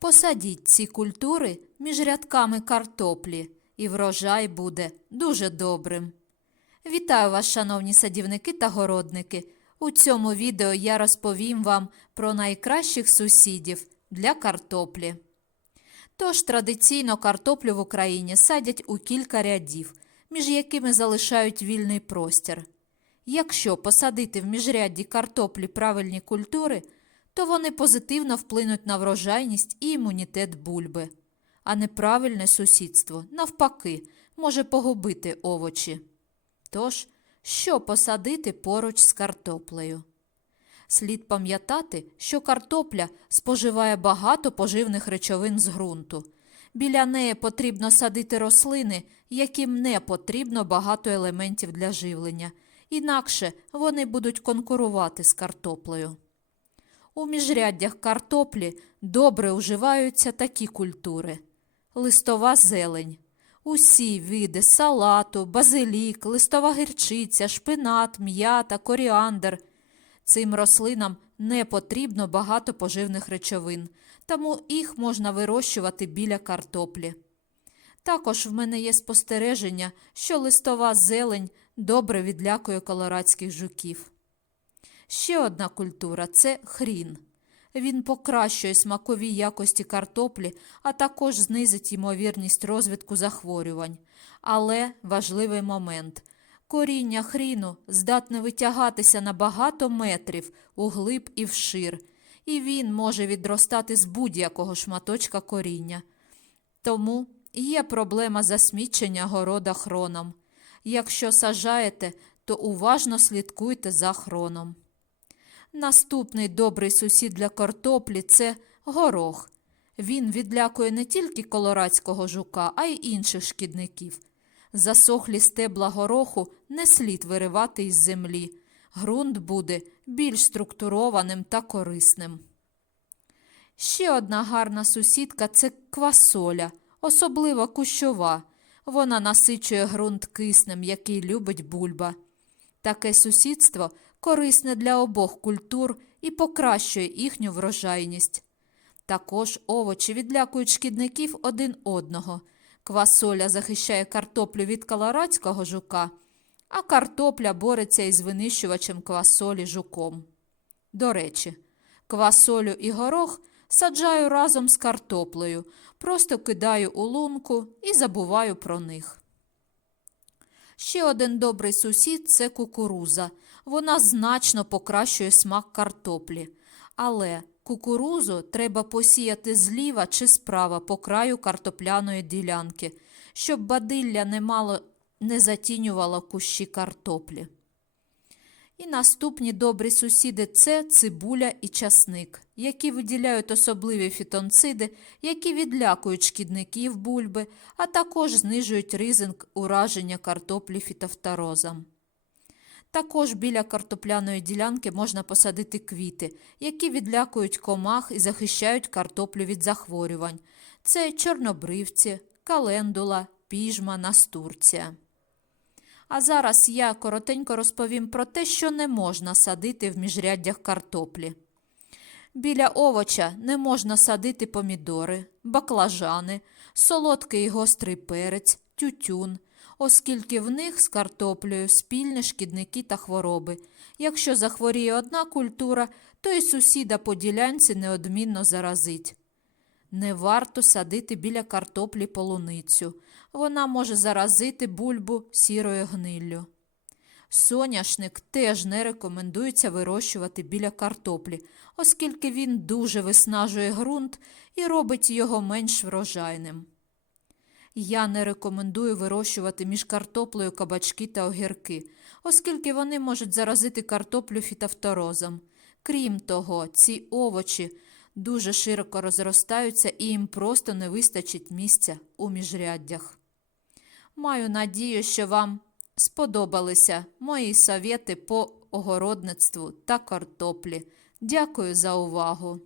Посадіть ці культури між рядками картоплі, і врожай буде дуже добрим. Вітаю вас, шановні садівники та городники. У цьому відео я розповім вам про найкращих сусідів для картоплі. Тож традиційно картоплю в Україні садять у кілька рядів, між якими залишають вільний простір. Якщо посадити в міжрядді картоплі правильні культури, то вони позитивно вплинуть на врожайність і імунітет бульби, а неправильне сусідство, навпаки, може погубити овочі. Тож, що посадити поруч з картоплею? Слід пам'ятати, що картопля споживає багато поживних речовин з ґрунту. Біля неї потрібно садити рослини, яким не потрібно багато елементів для живлення, інакше вони будуть конкурувати з картоплею. У міжряддях картоплі добре уживаються такі культури: листова зелень, усі види салату, базилік, листова гірчиця, шпинат, м'ята, коріандр. Цим рослинам не потрібно багато поживних речовин, тому їх можна вирощувати біля картоплі. Також в мене є спостереження, що листова зелень добре відлякує колорадських жуків. Ще одна культура це хрін. Він покращує смакові якості картоплі, а також знизить ймовірність розвитку захворювань. Але важливий момент. Коріння хріну здатне витягатися на багато метрів у глиб і вшир, і він може відростати з будь-якого шматочка коріння. Тому є проблема засмічення города хроном. Якщо сажаєте, то уважно слідкуйте за хроном. Наступний добрий сусід для картоплі це горох. Він відлякує не тільки колорадського жука, а й інших шкідників. Засохлі стебла гороху не слід виривати із землі. Грунт буде більш структурованим та корисним. Ще одна гарна сусідка це квасоля, особливо кущова. Вона насичує ґрунт киснем, який любить бульба. Таке сусідство корисне для обох культур і покращує їхню врожайність. Також овочі відлякують шкідників один одного. Квасоля захищає картоплю від колорадського жука, а картопля бореться із винищувачем квасолі жуком. До речі, квасолю і горох саджаю разом з картоплею, просто кидаю у лунку і забуваю про них. Ще один добрий сусід це кукуруза. Вона значно покращує смак картоплі. Але кукурузу треба посіяти зліва чи справа по краю картопляної ділянки, щоб бадилля не, мало, не затінювало кущі картоплі. І наступні добрі сусіди це цибуля і часник, які виділяють особливі фітонциди, які відлякують шкідників бульби, а також знижують ризик ураження картоплі фітофторозом. Також біля картопляної ділянки можна посадити квіти, які відлякують комах і захищають картоплю від захворювань. Це чорнобривці, календула, піжма, настурція. А зараз я коротенько розповім про те, що не можна садити в міжряддях картоплі. Біля овоча не можна садити помідори, баклажани, солодкий і гострий перець, тютюн, оскільки в них з картоплею спільні шкідники та хвороби. Якщо захворіє одна культура, то й сусіда по ділянці неодмінно заразить. Не варто садити біля картоплі полуницю. Вона може заразити бульбу сірою гниллю. Соняшник теж не рекомендується вирощувати біля картоплі, оскільки він дуже виснажує ґрунт і робить його менш врожайним. Я не рекомендую вирощувати між картоплею кабачки та огірки, оскільки вони можуть заразити картоплю фітофторозом. Крім того, ці овочі дуже широко розростаються і їм просто не вистачить місця у міжряддях. Маю надію, що вам сподобалися мої совєти по огородництву та картоплі. Дякую за увагу!